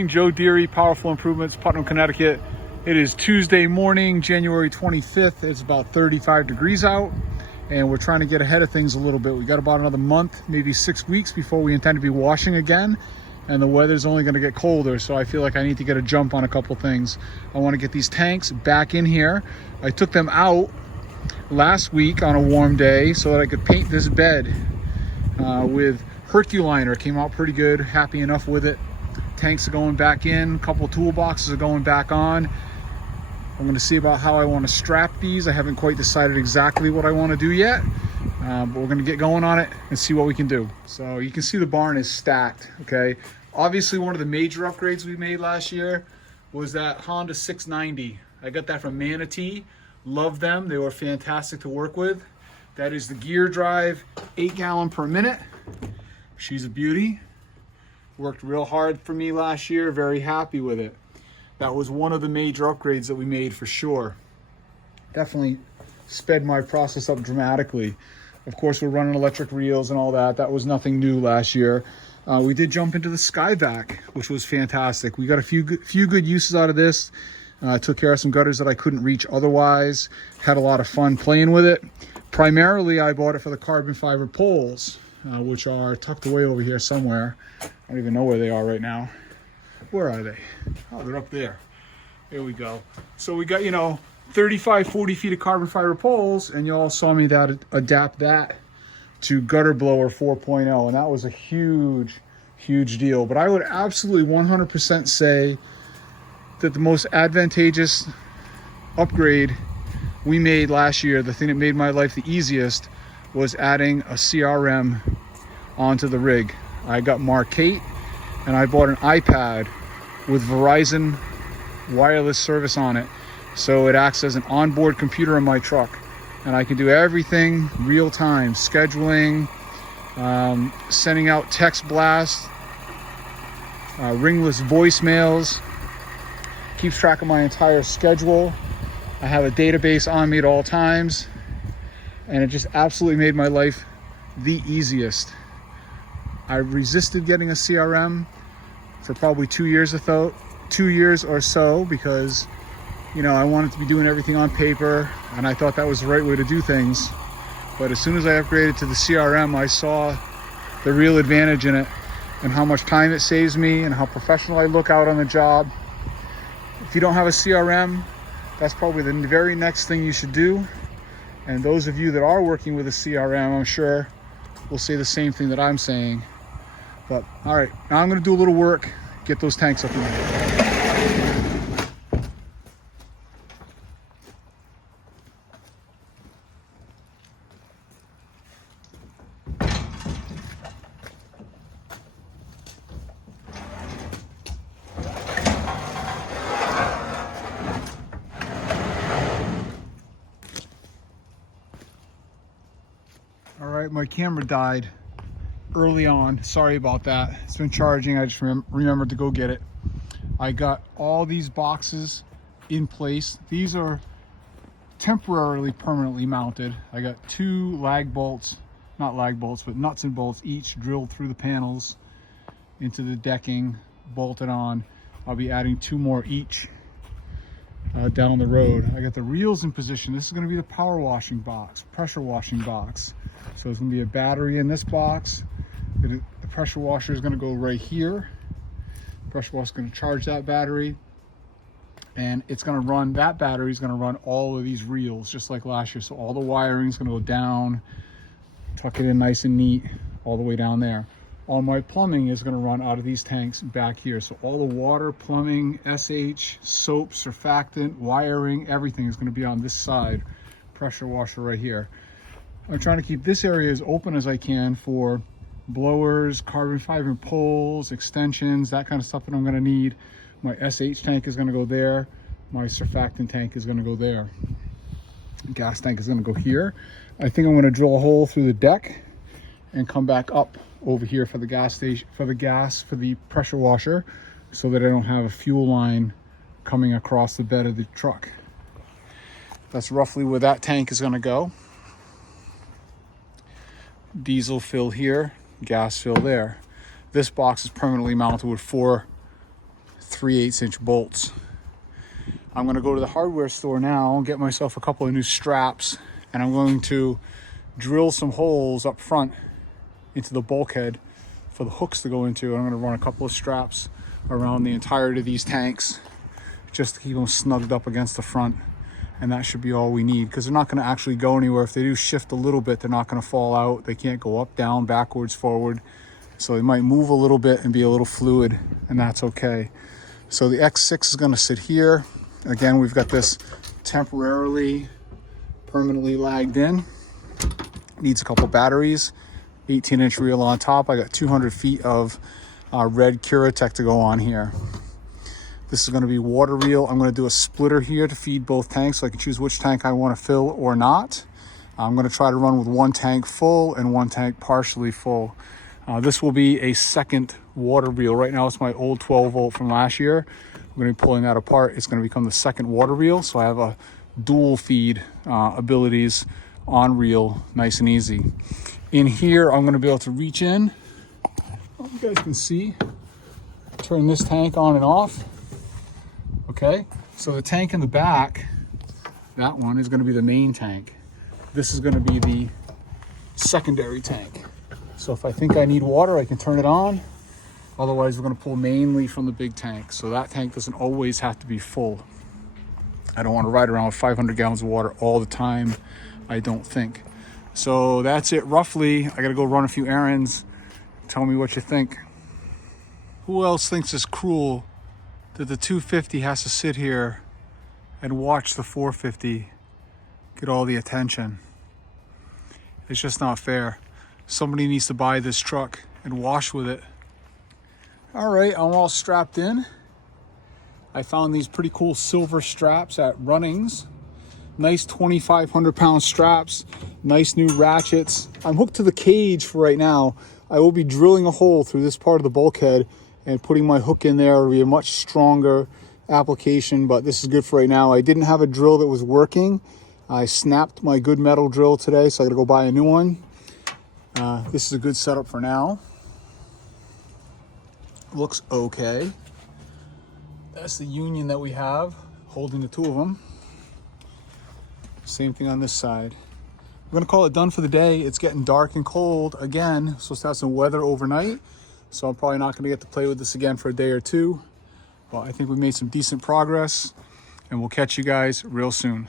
morning, Joe Deary, Powerful Improvements, Putnam, Connecticut. It is Tuesday morning, January 25th. It's about 35 degrees out, and we're trying to get ahead of things a little bit. We got about another month, maybe 6 weeks before we intend to be washing again, and the weather's only going to get colder, so I feel like I need to get a jump on a couple things. I want to get these tanks back in here. I took them out last week on a warm day so that I could paint this bed with Herculiner. Came out pretty good, happy enough with it. Tanks are going back in, a couple toolboxes are going back on. I'm going to see about how I want to strap these. I haven't quite decided exactly what I want to do yet, but we're going to get going on it and see what we can do. So you can see the barn is stacked, okay? Obviously, one of the major upgrades we made last year was that Honda 690. I got that from Manatee. Love them. They were fantastic to work with. That is the gear drive, 8 gallon per minute. She's a beauty. Worked real hard for me last year. Very happy with it. That was one of the major upgrades that we made for sure. Definitely sped my process up dramatically. Of course, we're running electric reels and all that. That was nothing new last year. We did jump into the Skyvac, which was fantastic. We got a few good uses out of this. Took care of some gutters that I couldn't reach otherwise. Had a lot of fun playing with it. Primarily, I bought it for the carbon fiber poles, which are tucked away over here somewhere. I don't even know where they are right now. Where are they? Oh, they're up there. There we go. So we got, 35, 40 feet of carbon fiber poles, and you all saw me adapt that to Gutter Blower 4.0, and that was a huge deal. But I would absolutely 100% say that the most advantageous upgrade we made last year, the thing that made my life the easiest, was adding a CRM onto the rig. I got Mark8, and I bought an iPad with Verizon wireless service on it. So it acts as an onboard computer in my truck, and I can do everything real time, scheduling, sending out text blasts, ringless voicemails, keeps track of my entire schedule. I have a database on me at all times, and it just absolutely made my life the easiest. I resisted getting a CRM for probably 2 years or so because I wanted to be doing everything on paper, and I thought that was the right way to do things. But as soon as I upgraded to the CRM, I saw the real advantage in it and how much time it saves me and how professional I look out on the job. If you don't have a CRM, that's probably the very next thing you should do. And those of you that are working with a CRM, I'm sure will say the same thing that I'm saying. But all right, now I'm going to do a little work, get those tanks up in there. All right, my camera died early on. Sorry about that. It's been charging. I just remembered to go get it. I got all these boxes in place. These are temporarily permanently mounted. I got 2 lag bolts, not lag bolts, but nuts and bolts each drilled through the panels into the decking, bolted on. I'll be adding 2 more each down the road. I got the reels in position. This is going to be the power washing box, pressure washing box. So there's going to be a battery in this box. The pressure washer is going to go right here. The pressure washer is going to charge that battery, and it's going to run, that battery is going to run all of these reels just like last year. So all the wiring is going to go down, tuck it in nice and neat all the way down there. All my plumbing is going to run out of these tanks back here. So all the water, plumbing, SH, soap, surfactant, wiring, everything is going to be on this side. Pressure washer right here. I'm trying to keep this area as open as I can for blowers, carbon fiber poles, extensions, that kind of stuff that I'm going to need. My SH tank is going to go there. My surfactant tank is going to go there. Gas tank is going to go here. I think I'm going to drill a hole through the deck and come back up over here for the gas station, for the pressure washer, so that I don't have a fuel line coming across the bed of the truck. That's roughly where that tank is going to go. Diesel fill here, gas fill there. This box is permanently mounted with 4 3/8" bolts. I'm gonna go to the hardware store now and get myself a couple of new straps, and I'm going to drill some holes up front into the bulkhead for the hooks to go into. I'm gonna run a couple of straps around the entirety of these tanks just to keep them snugged up against the front. And that should be all we need, because they're not gonna actually go anywhere. If they do shift a little bit, they're not gonna fall out. They can't go up, down, backwards, forward. So they might move a little bit and be a little fluid, and that's okay. So the X6 is gonna sit here. Again, we've got this temporarily, permanently lagged in. Needs a couple batteries, 18-inch reel on top. I got 200 feet of red Curatech to go on here. This is gonna be water reel. I'm gonna do a splitter here to feed both tanks so I can choose which tank I wanna fill or not. I'm gonna try to run with one tank full and one tank partially full. This will be a second water reel. Right now it's my old 12 volt from last year. I'm gonna be pulling that apart. It's gonna become the second water reel. So I have a dual feed abilities on reel, nice and easy. In here, I'm gonna be able to reach in. You guys can see, turn this tank on and off. Okay, so the tank in the back, that one is gonna be the main tank. This is gonna be the secondary tank. So if I think I need water, I can turn it on. Otherwise, we're gonna pull mainly from the big tank. So that tank doesn't always have to be full. I don't wanna ride around with 500 gallons of water all the time, I don't think. So that's it roughly. I gotta go run a few errands. Tell me what you think. Who else thinks it's cruel that the 250 has to sit here and watch the 450 get all the attention? It's just not fair. Somebody needs to buy this truck and wash with it. All right, I'm all strapped in. I found these pretty cool silver straps at Runnings. Nice 2,500 pound straps, nice new ratchets. I'm hooked to the cage for right now. I will be drilling a hole through this part of the bulkhead and putting my hook in there. It'll be a much stronger application, but this is good for right now. I didn't have a drill that was working. I snapped my good metal drill today, so I gotta go buy a new one. This is a good setup for now. Looks okay. That's the union that we have holding the two of them. Same thing on this side. I'm gonna call it done for the day. It's getting dark and cold again. Supposed to have some weather overnight, so I'm probably not gonna get to play with this again for a day or two. But I think we made some decent progress, and we'll catch you guys real soon.